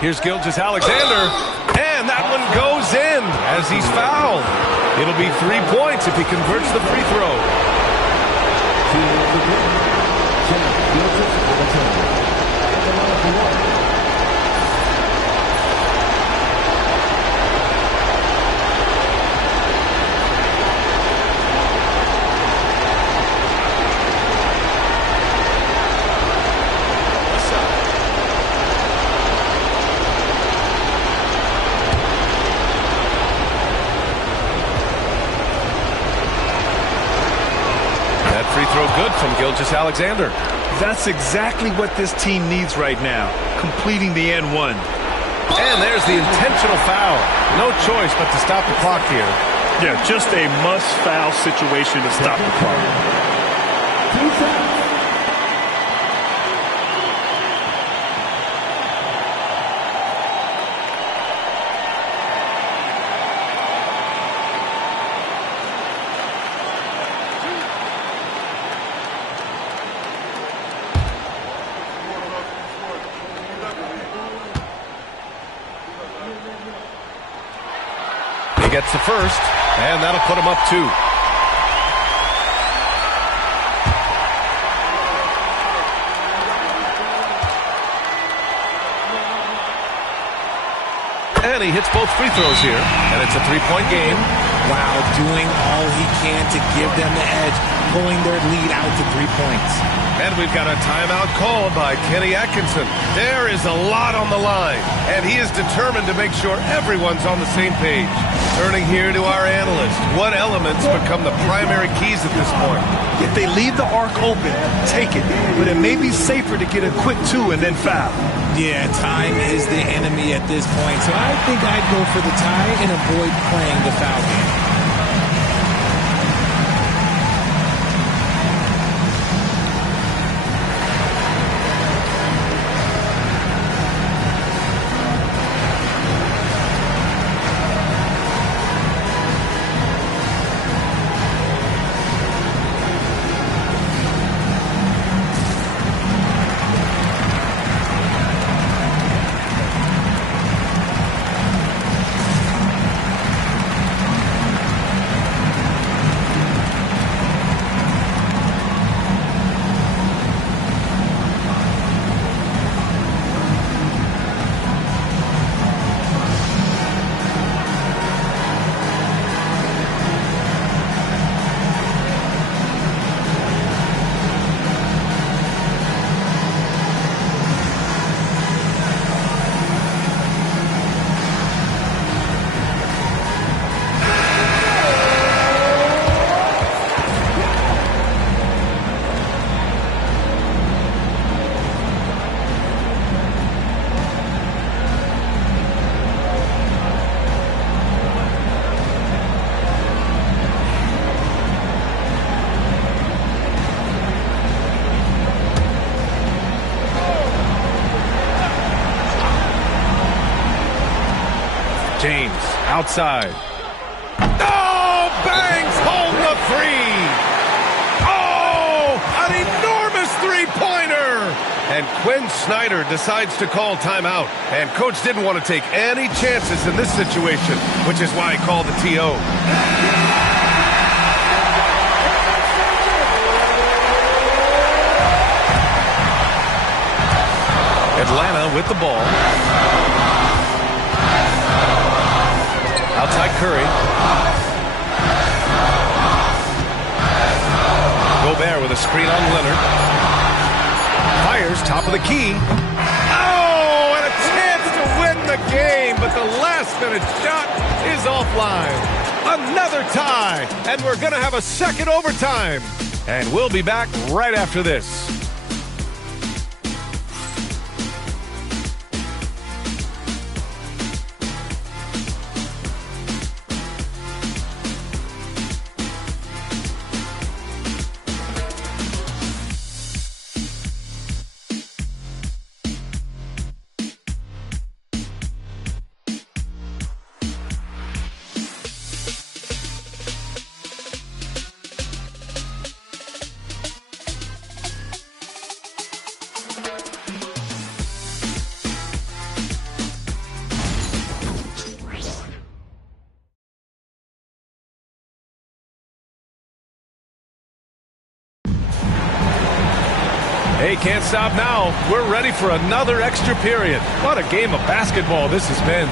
Here's Gilgeous-Alexander, and that one goes in as he's fouled. It'll be 3 points if he converts the free throw. Free throw good from Gilgeous-Alexander. That's exactly what this team needs right now, completing the and one. And there's the intentional foul. No choice but to stop the clock here. Yeah, just a must-foul situation to stop the clock. 2 shots. He gets the first, and that'll put him up 2. And he hits both free throws here, and it's a 3-point game. Wow, doing all he can to give them the edge, pulling their lead out to 3 points. And we've got a timeout called by Kenny Atkinson. There is a lot on the line, and he is determined to make sure everyone's on the same page. Turning here to our analyst, what elements become the primary keys at this point? If they leave the arc open, take it. But it may be safer to get a quick 2 and then foul. Yeah, time is the enemy at this point, so I think I'd go for the tie and avoid playing the foul game. James outside. Oh, bangs home the 3. Oh, an enormous three-pointer. And Quinn Snyder decides to call timeout. And coach didn't want to take any chances in this situation, which is why he called the TO. Atlanta with the ball. Outside Curry. Gobert with a screen on Leonard. Fires top of the key. Oh, and a chance to win the game, but the last-minute shot is offline. Another tie, and we're going to have a second overtime. And we'll be back right after this. Hey, can't stop now. We're ready for another extra period. What a game of basketball this has been.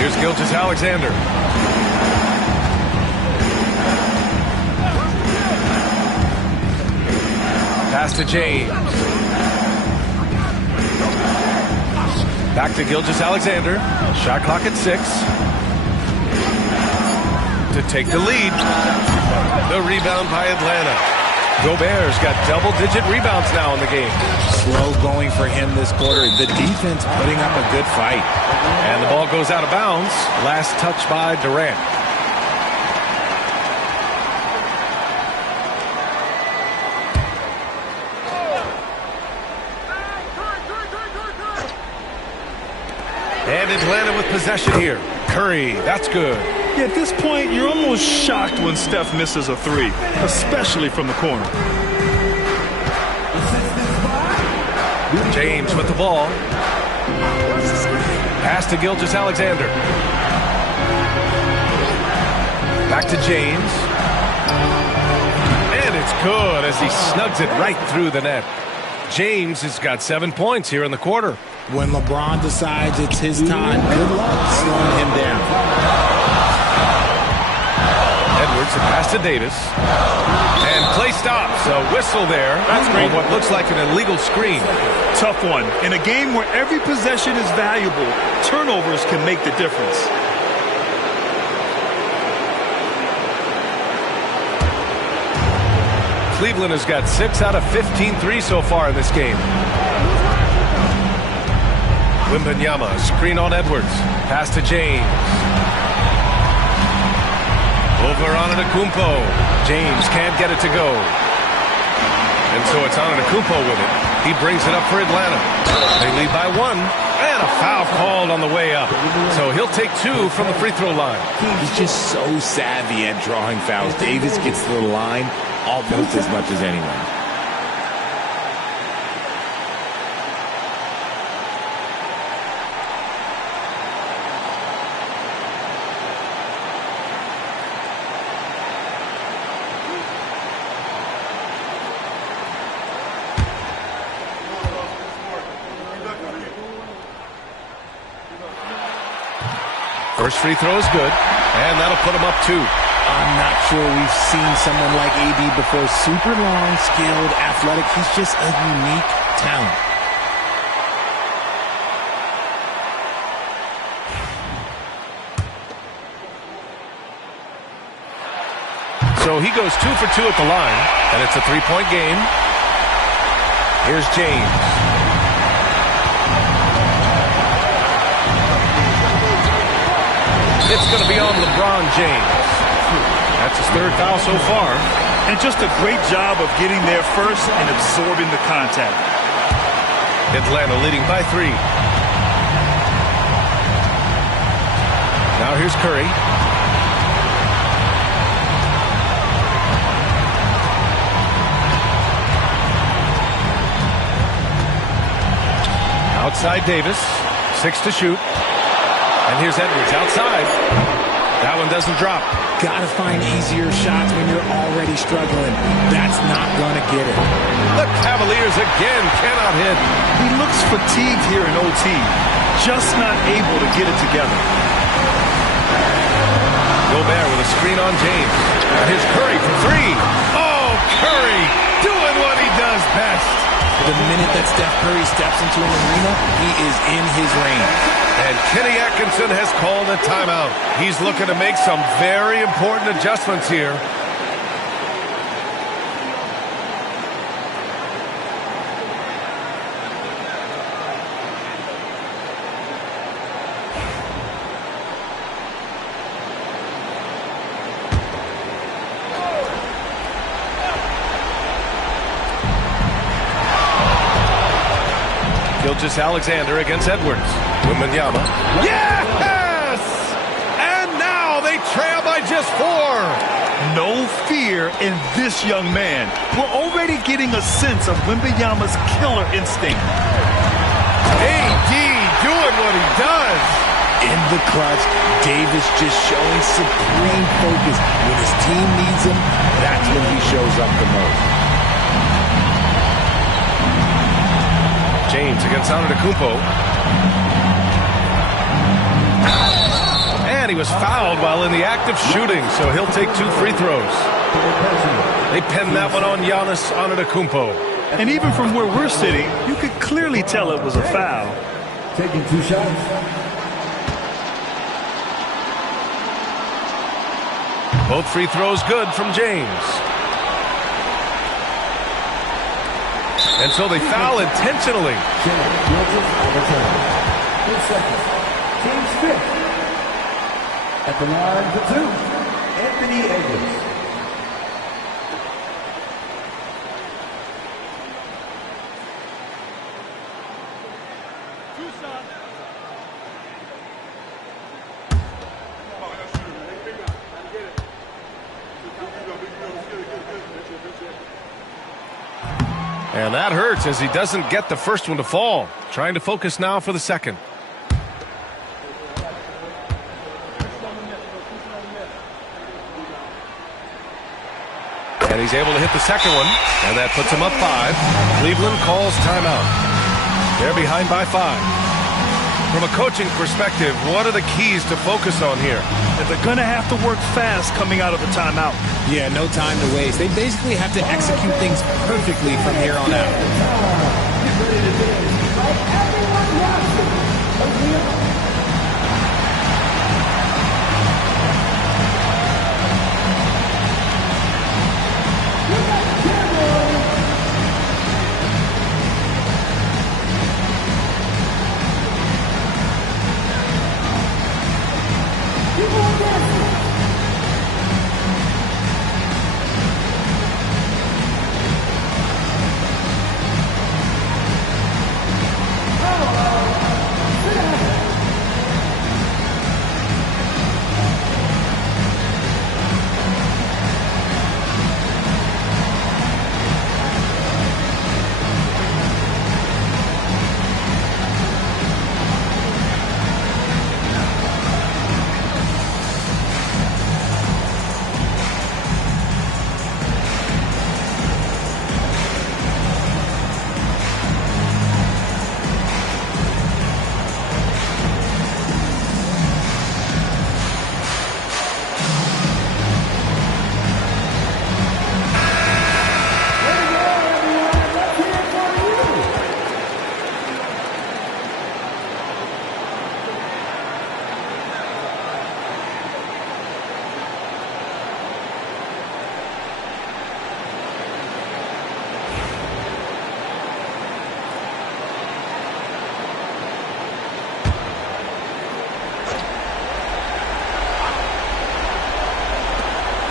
Here's Gilgeous-Alexander. Pass to James. Back to Gilgeous-Alexander. Shot clock at 6. To take the lead. The rebound by Atlanta. Gobert's got double-digit rebounds now in the game. Slow going for him this quarter. The defense putting up a good fight. And the ball goes out of bounds. Last touch by Durant. And Atlanta with possession here. Curry, that's good. Yeah, at this point, you're almost shocked when Steph misses a three, especially from the corner. James with the ball. Pass to Gilgeous-Alexander. Back to James. And it's good as he snugs it right through the net. James has got 7 points here in the quarter. When LeBron decides it's his time, good luck slowing him down. Edwards, a pass to Davis. And play stops. A whistle there. That's great. On what looks like an illegal screen. Tough one. In a game where every possession is valuable, turnovers can make the difference. Cleveland has got 6 out of 15 threes so far in this game. Wembanyama, screen on Edwards. Pass to James. Over Antetokounmpo. James can't get it to go. And so it's Antetokounmpo with it. He brings it up for Atlanta. They lead by 1. And a foul called on the way up. So he'll take 2 from the free throw line. He's just so savvy at drawing fouls. Davis gets to the line almost as much as anyone. First free throw is good, and that'll put him up 2. I'm not sure we've seen someone like AD before. Super long, skilled, athletic. He's just a unique talent. So he goes 2 for 2 at the line, and it's a 3-point game. Here's James. It's going to be on LeBron James. That's his 3rd foul so far. And just a great job of getting there first and absorbing the contact. Atlanta leading by 3. Now here's Curry. Outside Davis. 6 to shoot. And here's Edwards outside. That one doesn't drop. Gotta find easier shots when you're already struggling. That's not gonna get it. The Cavaliers again cannot hit. He looks fatigued here in OT. Just not able to get it together. Gobert with a screen on James. And here's Curry for 3. Oh, Curry doing what he does best. The minute that Steph Curry steps into an arena, he is in his range. And Kenny Atkinson has called a timeout. He's looking to make some very important adjustments here. Gilgeous-Alexander against Edwards. Wembanyama. Yes! And now they trail by just 4. No fear in this young man. We're already getting a sense of Wembanyama's killer instinct. AD doing what he does. In the clutch, Davis just showing supreme focus. When his team needs him, that's when he shows up the most. James against Antetokounmpo. And he was fouled while in the act of shooting, so he'll take 2 free throws. They pinned that one on Giannis Antetokounmpo. And even from where we're sitting, you could clearly tell it was a foul. Taking 2 shots. Both free throws good from James. And so they foul intentionally. Team's fifth. At the line for two, Anthony Edwards. And that hurts as he doesn't get the first one to fall. Trying to focus now for the second. And he's able to hit the second one, and that puts him up 5. Cleveland calls timeout. They're behind by 5. From a coaching perspective, what are the keys to focus on here? And they're going to have to work fast coming out of the timeout. Yeah, no time to waste. They basically have to execute things perfectly from here on out.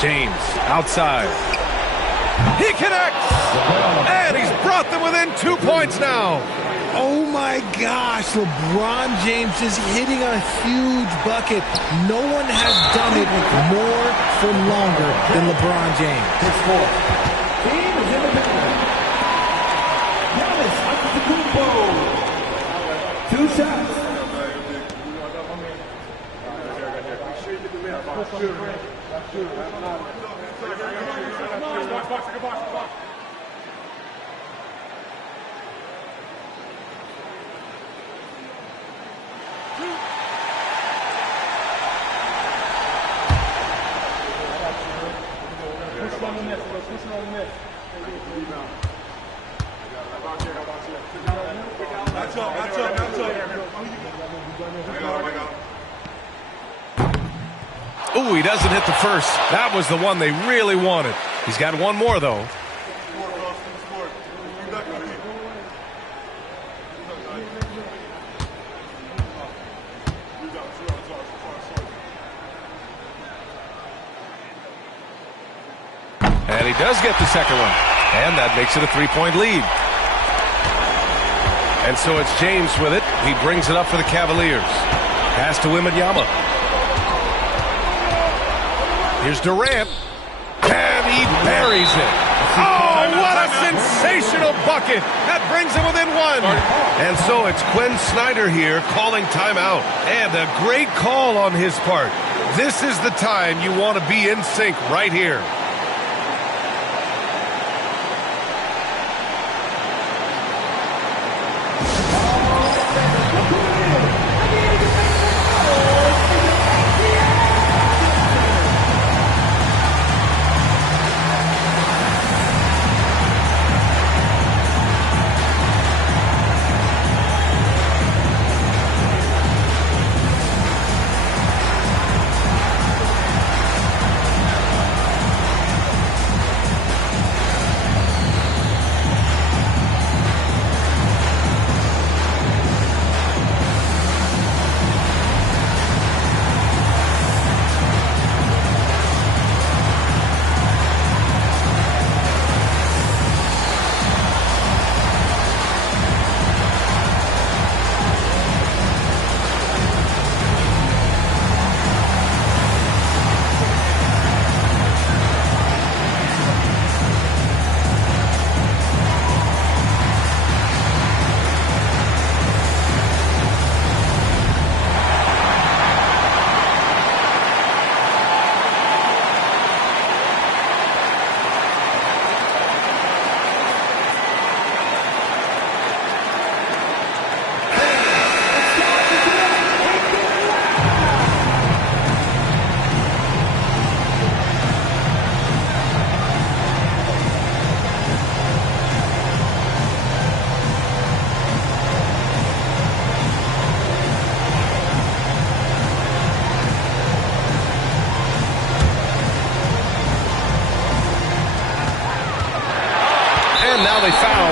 James outside. He connects! And he's brought them within 2 points now. Oh my gosh, LeBron James just hitting a huge bucket. No one has done it more for longer than LeBron James. His fourth. Team is in the building. Giannis Antetokounmpo. 2 shots. Ooh, he doesn't hit the first. That was the one they really wanted. He's got one more, though. And he does get the second one. And that makes it a 3-point lead. And so it's James with it. He brings it up for the Cavaliers. Pass to Wembanyama. Here's Durant. And he buries it. Oh, what a sensational bucket. That brings him within 1. And so it's Quinn Snyder here calling timeout. And a great call on his part. This is the time you want to be in sync right here.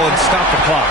and stop the clock.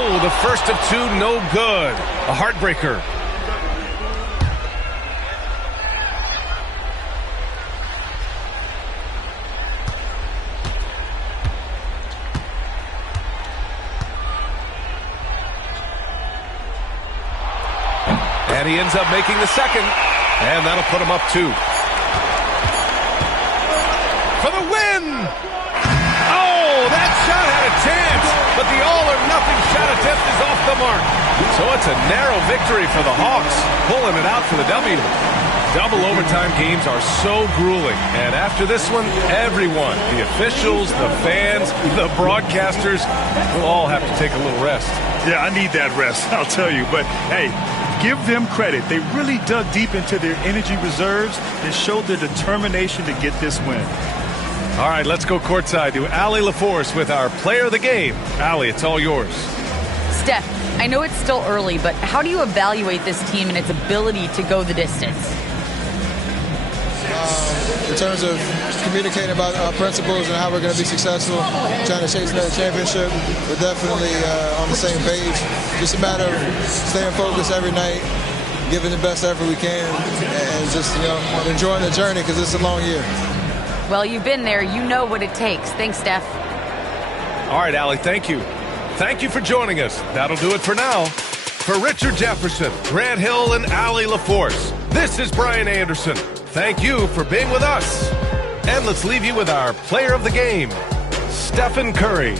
Oh, the first of two, no good. A heartbreaker. And he ends up making the second. And that'll put him up 2. For the win! Oh, that shot had a chance, but the all-or-nothing shot attempt is off the mark. So it's a narrow victory for the Hawks, pulling it out for the W. Double overtime games are so grueling, and after this one, everyone, the officials, the fans, the broadcasters, will all have to take a little rest. Yeah, I need that rest, I'll tell you. But, hey, give them credit. They really dug deep into their energy reserves and showed their determination to get this win. All right, let's go courtside to Allie LaForce with our player of the game. Allie, it's all yours. Steph, I know it's still early, but how do you evaluate this team and its ability to go the distance? In terms of communicating about our principles and how we're going to be successful, trying to chase another championship, we're definitely on the same page. Just a matter of staying focused every night, giving the best effort we can, and just enjoying the journey because it's a long year. Well, you've been there. You know what it takes. Thanks, Steph. All right, Allie, thank you. Thank you for joining us. That'll do it for now. For Richard Jefferson, Grant Hill, and Allie LaForce, this is Brian Anderson. Thank you for being with us. And let's leave you with our player of the game, Stephen Curry.